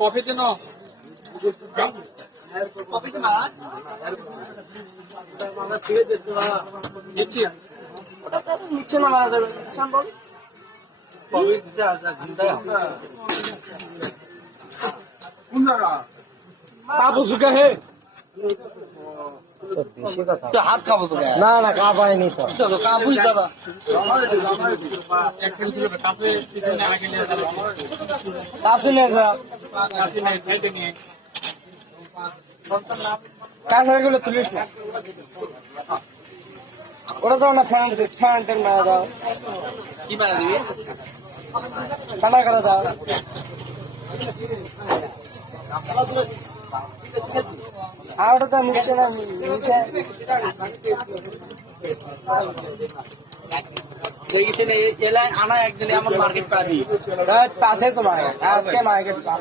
coffee দিন coffee দিন নিচ্ছি নিচ্ছে না মারা যাবে সম্ভব হাত খাবো তো না না কাপায়নি তো কাপুই দাদা কাছাড়াগুলো তুলিস না ওরা তো না ফ্যান ফ্যান টেন মারা দাও কি মারা দিবি ঠান্ডা করে দাও আর ওটা তো নিচ্ছে না নিচে আনা একদিনে আমার মার্কেট পাবি পাশে তো আজকে মার্কেট